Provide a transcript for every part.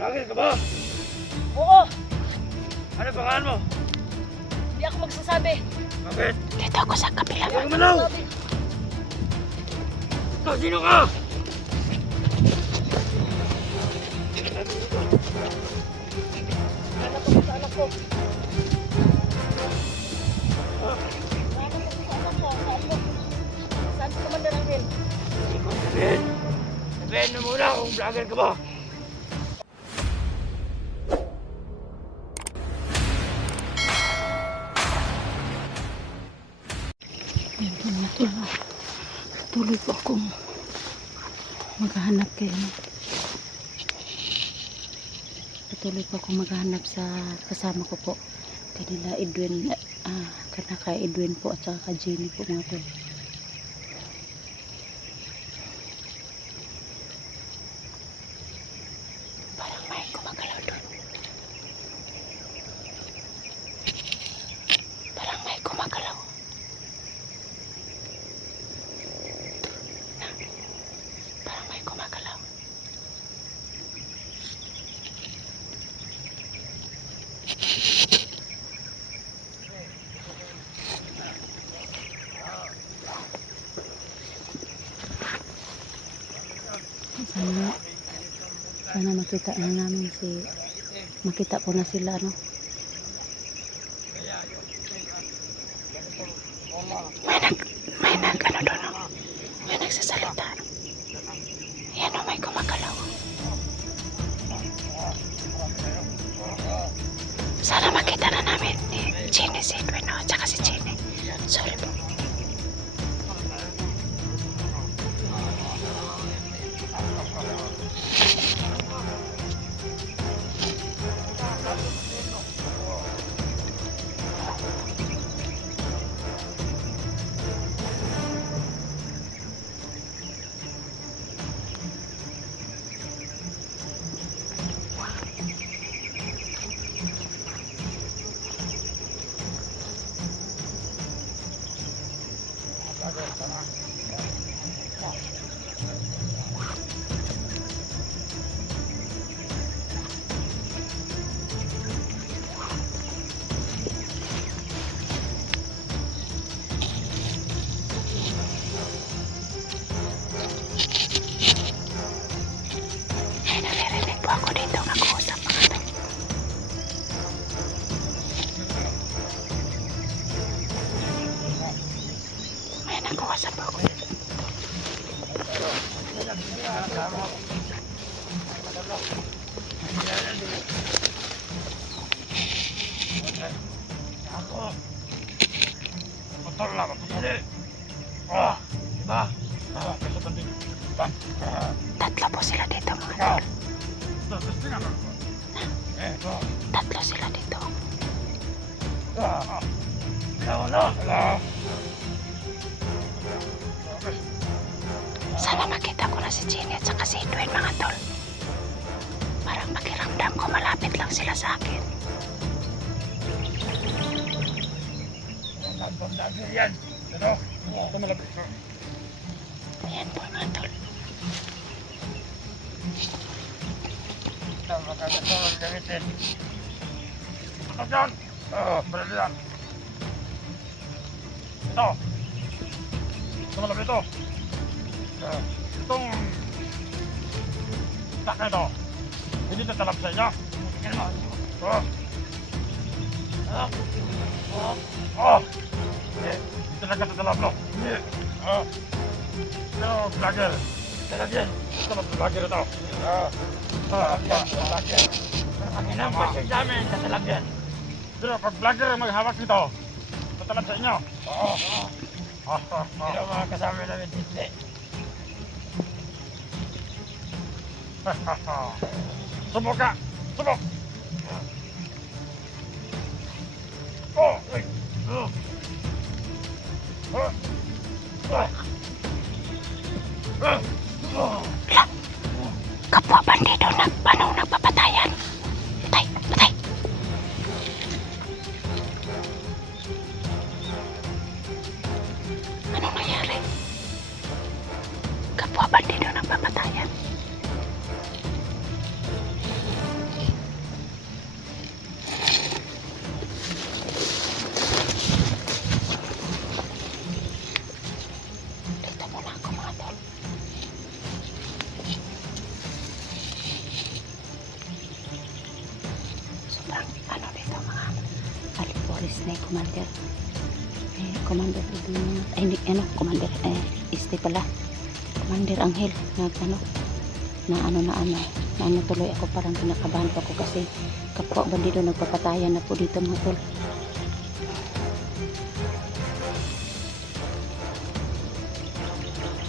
Vlogger ka ba? Oo, Ano pangalan mo? hindi ako magsasabi. Bakit? Dito ako sa kabila. Huwag manaw! Ikaw, sino ka? Anak ko sa anak ko. Saan si Commander Angel? Sabihin mo muna kung vlogger ka ba? Tuloy po akong maghahanap kayo. Patuloy po akong maghahanap sa kasama ko po. Kanila Edwin, kay Edwin po at saka kay Jenny po mga tol. Parang may gumagalaw doon. Parang may gumagalaw. Parang may gumagalaw. Sana makita na namin makita ko na sila, no? May nag ano doon, no? May nagsasalita. Ayan, no, may gumagalaw. Sana makita na namin ni Jenny, si Edwin, no? Tsaka si Jenny. Sorry po. Ako dito nag-uusap mga tol. May nag-uusap ako. Ako. Motor lang ako sila. Oh, diba? Tatlo po sila dito mga tol. Tatlo sila dito. Sana makita ko na si Jenny at saka si Edwin mga tol. Parang pakiramdam ko malapit lang sila sa akin. Ayan po mga tol. Berlian. Ito. Ito malapit ito. Itong tak na ito. Hindi ito talap sa inyo. Ito na ka talap, no? Ito, vlogger. Talagyan. Ito na vlogger ito. Vlogger. Ang inang pasig namin sa talagyan. Pero pag vlogger ang maghawak nito, tatalab sa inyo. Oo. Pero mga kasama namin hindi. Subok ka! Subok! Oh! Wait! Kapwa bandido nagpapatayan. Patay, patay. Anong nangyari? Kapwa bandido nagpapatayan. Commander. Commander Edwin. Ay, hindi, ano, Commander. Este pala. Commander Angel. Na ano tuloy ako, parang kinakabahan pa ko kasi kapwa bandido nagpapatayan na po dito mga tol.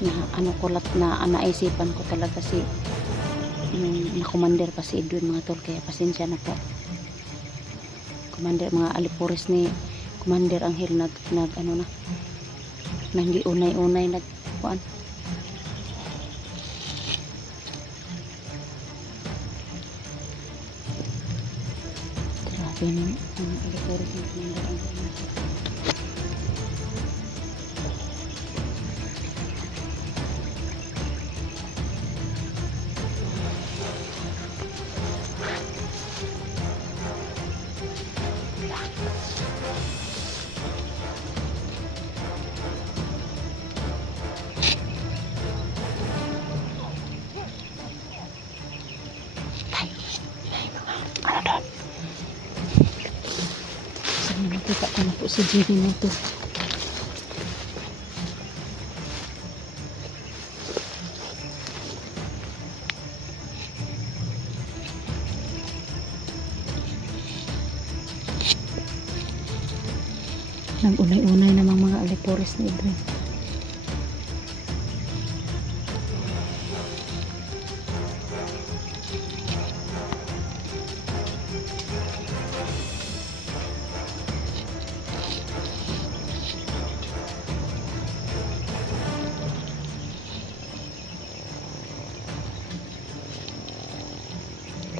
Na ano ko lat na naisipan ko talaga si na commander pa si Edwin mga tol, kaya pasensya na po. Commander, mga alipores ni Commander Angel nag ano na nanggi unay-unay nagkuan. Grabe ni ang alipores ni Commander Angel. Ano doon? Sana nakita ko na po si Jerry na ito. Nag-unay-unay namang mga alipores ni Edwin.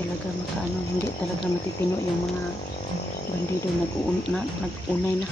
Talaga makaano, hindi talaga matitino yung mga bandido nag-unay na.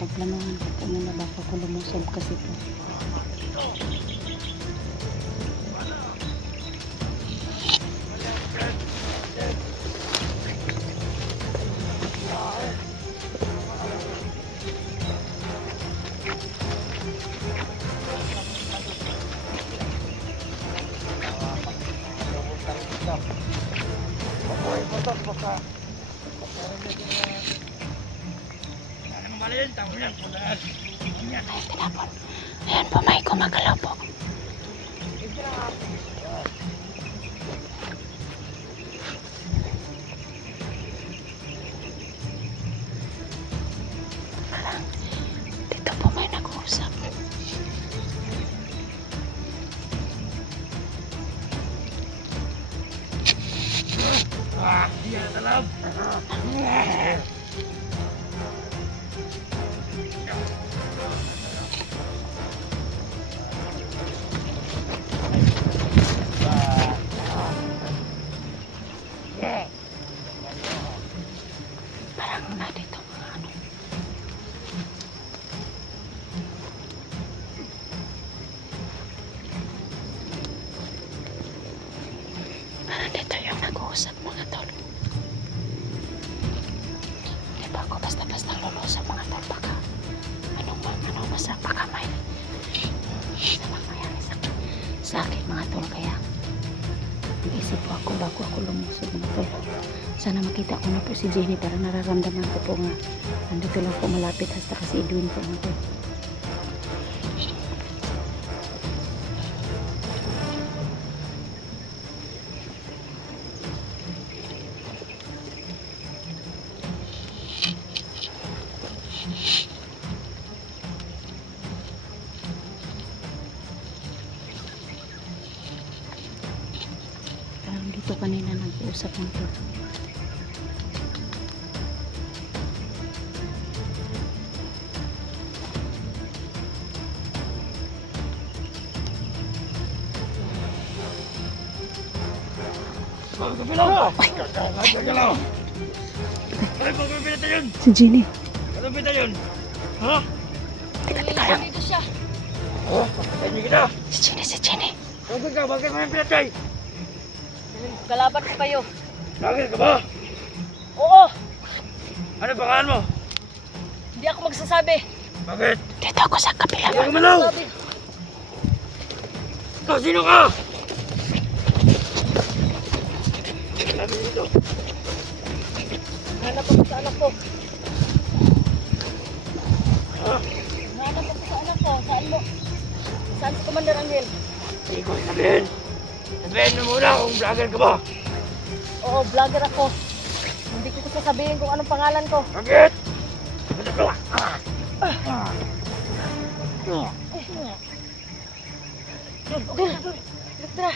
Pagplanuhan ko po muna baka ko lumusog kasi po. Tinapon. Ayan po, may gumagalaw po. Parang dito po may nag-uusap. Dia dalam. Parang na dito mga ano. Parang dito yung nag-uusap mga tol. Di ba ako basta-basta lulusog mga tol, baka ano masa, baka may samang mayari sa akin mga tol, kaya nag-isip po ako bago ako lumusog mga tol. Sana makita ko na po si Jenny para nararamdaman ko po nga nandito lang po malapit hasta kasi Edwin po mga tol. Ito kanina nag-uusap ng to. Gagalaw! Gagalaw! Ano ba pinita yun? Si Jenny. Ano pinita yun? Ha? Teka lang. Dito siya. Oh, hindi kita. Si Jenny. Bakit mo yung pinatay? Kalaban ko kayo. Bakit ka ba? Oo, Ano pangalan mo? hindi ako magsasabi. Bakit? Dito ako sa kabila. Hindi ka malaw! Sabi, Ikaw, sino ka? Sabi dito. hanap ako sa anak ko. Ha? Hanap ako sa anak ko. Saan mo? Saan si Commander Angel? Hindi ko sabihin. Sabihin mo muna kung vlogger ka ba? Oo, vlogger ako. Hindi ko sasabihin kung anong pangalan ko. Bakit? Ano ka? Okay, tara.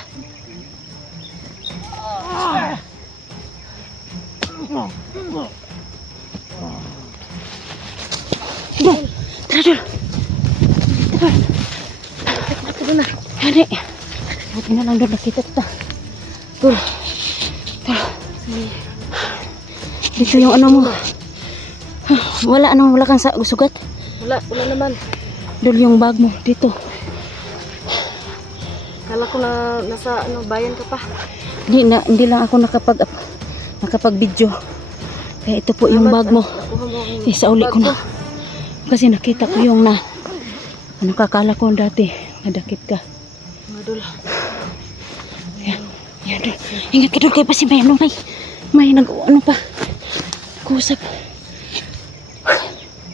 Tara, Dul. Ito na. Hani. Buti na lang doon nakita kita. Dul. Dul. Dito yung ano mo. Wala kang sugat. Wala naman. Dul, yung bag mo dito. Kala ko na nasa bayan ka pa. Hindi lang ako nakapag-video. Kaya ito po yung bag mo. Nakuha mo ang Isauli ko bag na. Kasi nakita ko yung kakala ko dati. Nadakip ka. Mga dul. Yan, Dul. Ingat ka, Dul. Kaya pa si May may ano pa. Nag-uusap.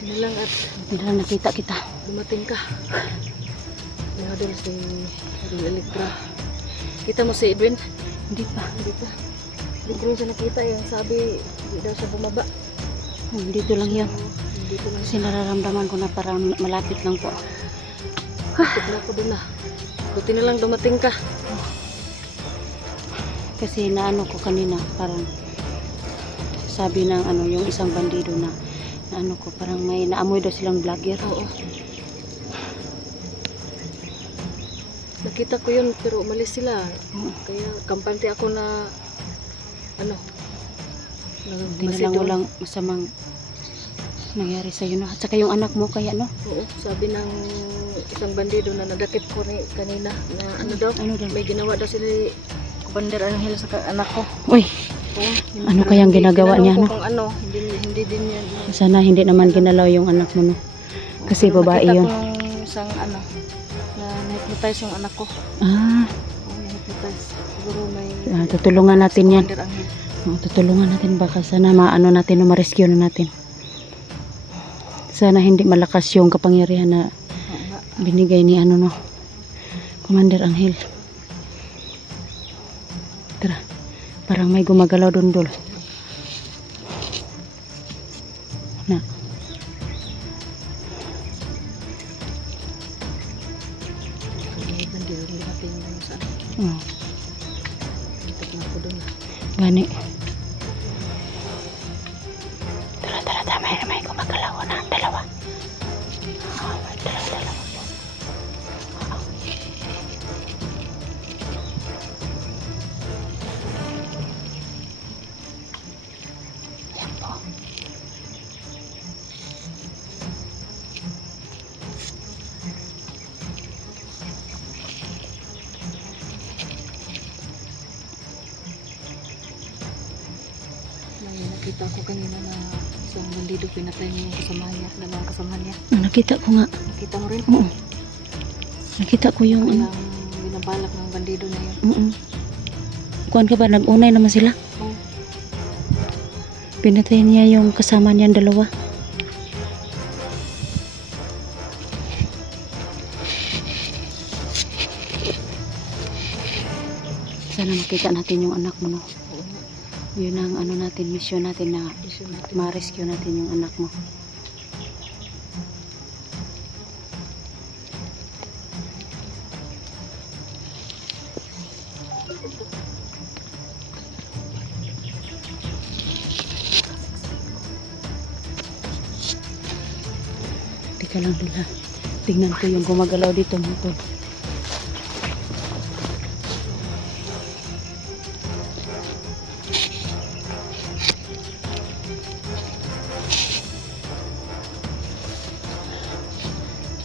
Hindi lang at Hindi lang nakita kita. dumating ka. Mga dul si Electra. Kita mo si Edwin? Hindi pa. Hindi pa. Hindi ko rin siya nakita yung sabi hindi daw siya bumaba. Dito lang yan. Dito lang Kasi nararamdaman ko na parang malapit lang po. Tignan ko doon na. Buti na lang dumating ka. Kasi naano ko kanina parang sabi ng yung isang bandido na ano ko parang may naamoy daw silang vlogger. Oo. Nakita ko yun pero umalis sila. Kaya kampante ako na na Hindi na lang walang masamang nangyari sa'yo, no? At saka yung anak mo kaya, no? Oo, sabi ng isang bandido na nadakip ko kanina na ano daw, Ano daw? may ginawa daw sila ni Commander Angel sa anak ko. Uy, Oo, Ano kayang ginagawa tinanong niya, ko no? Kung ano, hindi din yan. sana hindi naman ginalaw yung anak mo, no? Kasi Pero babae nakita yun. ko yung isang na na-hypnotize yung anak ko. Ah, Oo, na-hypnotize. Siguro may tutulungan natin yan. Commander Angel. Tutulungan natin baka sana maano natin, ma-rescue na natin. Sana hindi malakas yung kapangyarihan na Oo nga. binigay ni no? Commander Angel. Tara, parang may gumagalaw doon, Dul. Na. May bandido rin natin yung saan. Oh, Tignan ko doon. gani. Tara, may gumagalaw na, dalawa. Dalawa. Yan po. May nakita ko kanina na isang bandido pinatay niya yung kasamahan niya, dalawang kasamahan niya. Nakita ko nga. Nakita mo rin? Oo. Nakita ko yung Walang binabalak ng bandido na yun. Kuan ka ba? Nag-unay naman sila. Oo. Pinatay niya yung kasama niyang dalawa. Sana makita natin yung anak mo, no? Oo nga. Yun ang ano natin, mission natin na Gusto natin. ma-rescue natin yung anak mo. Teka lang nila. Tingnan ko yung gumagalaw dito mga tol.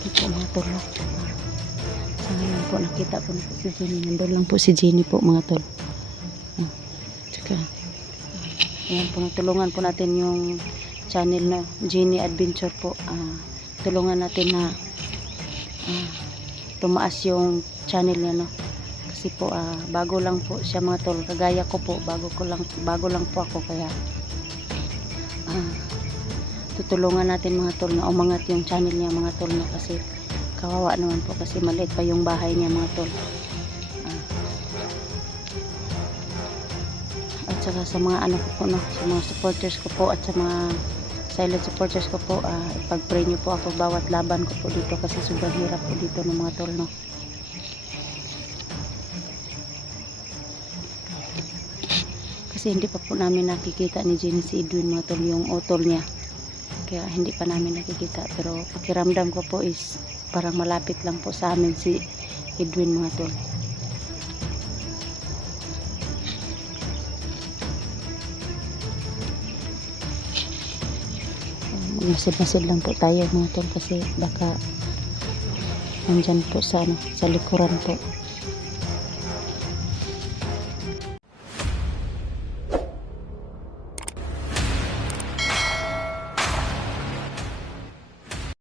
Dito mga tol. Sa ngayon po nakita ko na po si Jenny. Nandun lang po si Jenny po mga tol. Tsaka ayan po, tulungan po natin yung channel na Jenny Adventure po. Tulungan natin na tumaas yung channel niya, no? Kasi po bago lang po siya mga tol, kagaya ko po, bago lang po ako, kaya tutulungan natin mga tol na umangat yung channel niya mga tol, no? Kasi kawawa naman po kasi maliit pa yung bahay niya mga tol. At saka sa mga ano ko po, no, sa mga supporters ko po at sa mga silent supporters ko po, ipag-pray nyo po ako bawat laban ko po dito kasi sobrang hirap po dito ng mga tol, no. Kasi hindi pa po namin nakikita ni Jenny si Edwin mga tol, yung utol niya, kaya hindi pa namin nakikita, pero pakiramdam ko po is parang malapit lang po sa amin si Edwin mga tol. Masid-masid lang po tayo mga tol kasi baka nandyan po sa likuran po.